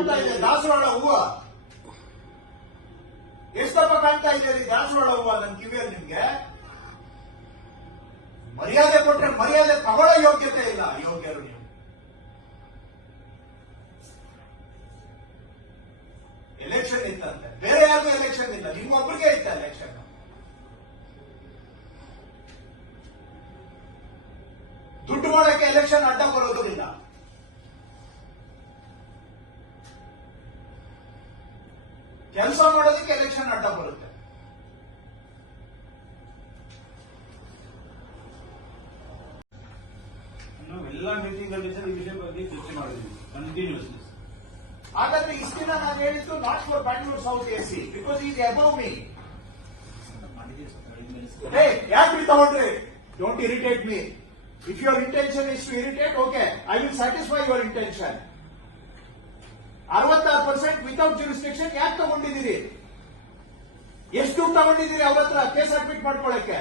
ಕಾಣ್ತಾ ಇದೆ ದಾಸವಾಳ ಹೂವ. ಎಷ್ಟಪ್ಪ ಕಾಣ್ತಾ ಇದೆ ದಾಸವಾಳ ಹೂವ ನನ್ನ ಕಿವಿಯಲ್ಲಿ ನಿಮ್ಗೆ? ಮರ್ಯಾದೆ ಕೊಟ್ರೆ ಮರ್ಯಾದೆ ತಗೊಳ್ಳೋ ಯೋಗ್ಯತೆ ಇಲ್ಲ. ಯೋಗ್ಯರು ನೀವು. ಎಲೆಕ್ಷನ್ ಇತ್ತಂತೆ, ಬೇರೆ ಯಾರಿಗೂ ಎಲೆಕ್ಷನ್ ಇಲ್ಲ, ನಿಮ್ಮೊಬ್ಬರಿಗೆ ಇತ್ತ ಎಲೆಕ್ಷನ್. ದುಡ್ಡು ಮಾಡೋಕೆ ಎಲೆಕ್ಷನ್ ಅಡ್ಡ ಬರೋದಿಲ್ಲ. ಕೆಲಸ ಮಾಡೋದಕ್ಕೆ ಎಲೆಕ್ಷನ್ ಅಡ್ಡ ಬರುತ್ತೆ. ಎಲ್ಲ ಮೀಟಿಂಗ್ ಅಲ್ಲಿ ಈ ವಿಷಯ ಬಗ್ಗೆ ಚರ್ಚೆ ಮಾಡಿದ್ವಿ ಕಂಟಿನ್ಯೂಸ್ಲಿ. ಹಾಗಾದ್ರೆ ಇಷ್ಟು ದಿನ ನಾನು ಹೇಳಿದ್ದು not for Bangalore south AC because is above me. ಯಾಕ್ರಿ ತಗೊಂಡ್ರಿ? Don't irritate me. If your intention is to irritate, okay, I will satisfy your intention. 66% without jurisdiction ಯಾಕೆ ತಗೊಂಡಿದ್ದೀರಿ? ಎಷ್ಟು ತಗೊಂಡಿದ್ದೀರಿ ಅವ್ರ ಹತ್ರ ಕೇಸ್ ಅಡ್ಮಿಟ್ ಮಾಡ್ಕೊಳ್ಳಕ್ಕೆ?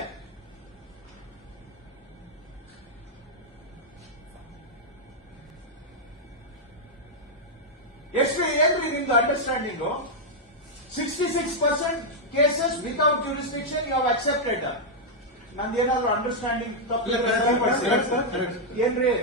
ಎಷ್ಟು ಏನ್ರಿ ನಿಮ್ದು understanding? 66% cases without jurisdiction you have accepted. ನಂದೇನಾದ್ರೂ ಅಂಡರ್ಸ್ಟ್ಯಾಂಡಿಂಗ್ ತಪ್ಪು ಏನ್ರಿ?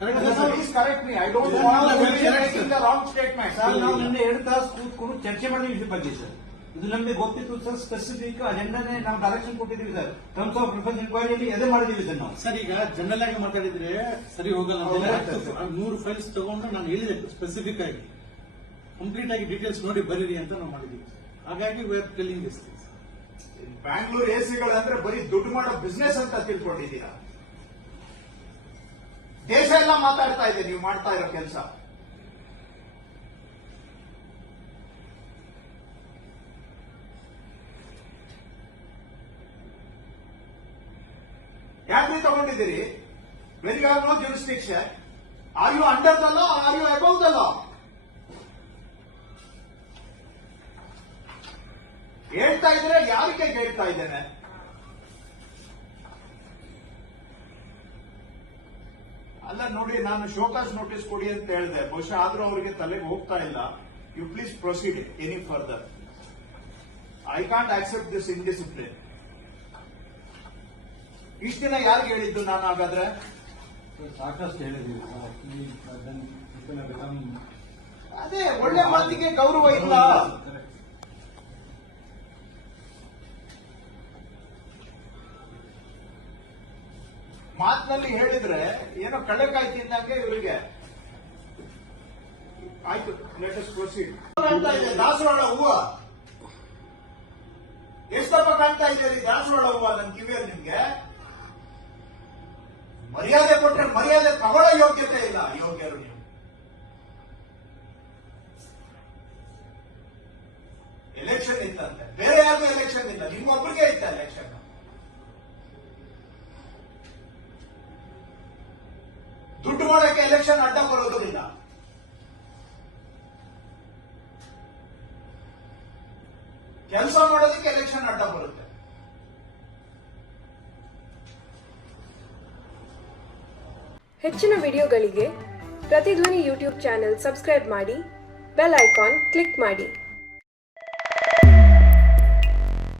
Please correct me. I don't want to be making the wrong statement. Sir, ನಾವು ನಿನ್ನೆ 2 ತಾಸು ಕೂತ್ಕೊಂಡು ಚರ್ಚೆ ಮಾಡಿದ್ವಿ ಇದ್ರ ಬಗ್ಗೆ ಸರ್. ಇದು ನಮಗೆ ಗೊತ್ತಿತ್ತು ಸರ್. ಸ್ಪೆಸಿಫಿಕ್ ಅಜೆಂಡಾನೇ ನಾವು ಡೈರೆಕ್ಷನ್ ಕೊಟ್ಟಿದ್ದೀವಿ ಸರ್. ಟರ್ಮ್ಸ್ ಆಫ್ ರಿಫರೆನ್ಸ್ ಇನ್ಕ್ವೈರಿಯಲ್ಲಿ ಅದೇ ಮಾಡಿದೀವಿ ಸರ್ ನಾವು. ಸರ್, ಈಗ ಜನರಲ್ ಆಗಿ ಮಾತಾಡಿದ್ರೆ ಸರಿ ಹೋಗಲ್ಲ. 3 ಫೈಲ್ಸ್ ತಗೊಂಡು ನಾನು ಹೇಳಿದೆ ಸ್ಪೆಸಿಫಿಕ್ ಆಗಿ ಕಂಪ್ಲೀಟ್ ಆಗಿ ಡೀಟೇಲ್ಸ್ ನೋಡಿ ಬರೀರಿ ಅಂತ ನಾವು ಮಾಡಿದೀವಿ. ಹಾಗಾಗಿ we are telling this things. Bangalore ಎಸಿಗಳಂದ್ರೆ ಬರೀ ದುಡ್ಡು ಮಾಡೋ ಬಿಸ್ನೆಸ್ ಅಂತ ತಿಳ್ಕೊಂಡಿದ್ದೀರಾ? ದೇಶ ಎಲ್ಲ ಮಾತಾಡ್ತಾ ಇದೆ ನೀವು ಮಾಡ್ತಾ ಇರೋ ಕೆಲಸ. ಯಾಕ್ರಿ ತಗೊಂಡಿದ್ದೀರಿ? When you have no jurisdiction, are you under the law, are you above the law? ಹೇಳ್ತಾ ಇದ್ರೆ ಯಾರಿಗೆ ಹೇಳ್ತಾ ಇದ್ದೇನೆ? ಅಲ್ಲ ನೋಡಿ, ನಾನು ಶೋಕಾಸ್ ನೋಟಿಸ್ ಕೊಡಿ ಅಂತ ಹೇಳಿದೆ. ಬಹುಶಃ ಆದ್ರೂ ಅವರಿಗೆ ತಲೆಗೆ ಹೋಗ್ತಾ ಇಲ್ಲ. You please proceed any further. I can't accept this indiscipline. ಇಷ್ಟ ದಿನ ಯಾರಿಗೆ ಹೇಳಿದ್ದು ನಾನು? ಹಾಗಾದ್ರೆ ಸಾಕಷ್ಟು ಹೇಳಿದ್ದೀವಿ. ಅದೇ ಒಳ್ಳೆ ಮಾತಿಗೆ ಗೌರವ ಇಲ್ಲ. ಮಾತಿನಲ್ಲಿ ಹೇಳಿದ್ರೆ ಏನೋ ಕಳ್ಳಕಾಯ್ತಿ ಇದ್ದಂಗೆ ಇವರಿಗೆ. ಆಯ್ತು, ಲೆಟ್ ಅಸ್ ಪ್ರೊಸೀಡ್. ಕಾಣ್ತಾ ಇದೆ ದಾಸವಾಳ ಹೂವ. ಎಷ್ಟಪ್ಪ ಕಾಣ್ತಾ ಇದೆ ದಾಸವಾಳ ಹೂವ ನನ್ನ ಕಿವಿಯಲ್ಲಿ ನಿಮ್ಗೆ? ಮರ್ಯಾದೆ ಕೊಟ್ರೆ ಮರ್ಯಾದೆ ತಗೊಳ್ಳೋ ಯೋಗ್ಯತೆ ಇಲ್ಲ. ಯೋಗ್ಯರು ನೀವು. ಎಲೆಕ್ಷನ್ ಇತ್ತಂತೆ, ಬೇರೆ ಯಾರಿಗೂ ಎಲೆಕ್ಷನ್ ಇಲ್ಲ, ನಿಮ್ಮೊಬ್ಬರಿಗೆ ಇತ್ತ ಎಲೆಕ್ಷನ್. ದುಡ್ಡು ಮಾಡೋಕೆ ಎಲೆಕ್ಷನ್ ಅಡ್ಡ ಬರೋದಿಲ್ಲ. ಕೆಲಸ ಮಾಡೋದಕ್ಕೆ ಎಲೆಕ್ಷನ್ ಅಡ್ಡ ಬರುತ್ತೆ. ಹೆಚ್ಚಿನ ವಿಡಿಯೋಗಳಿಗೆ ಪ್ರತಿಧ್ವನಿ ಯೂಟ್ಯೂಬ್ ಚಾನೆಲ್ ಸಬ್ಸ್ಕ್ರೈಬ್ ಮಾಡಿ, ಬೆಲ್ ಐಕಾನ್ ಕ್ಲಿಕ್ ಮಾಡಿ.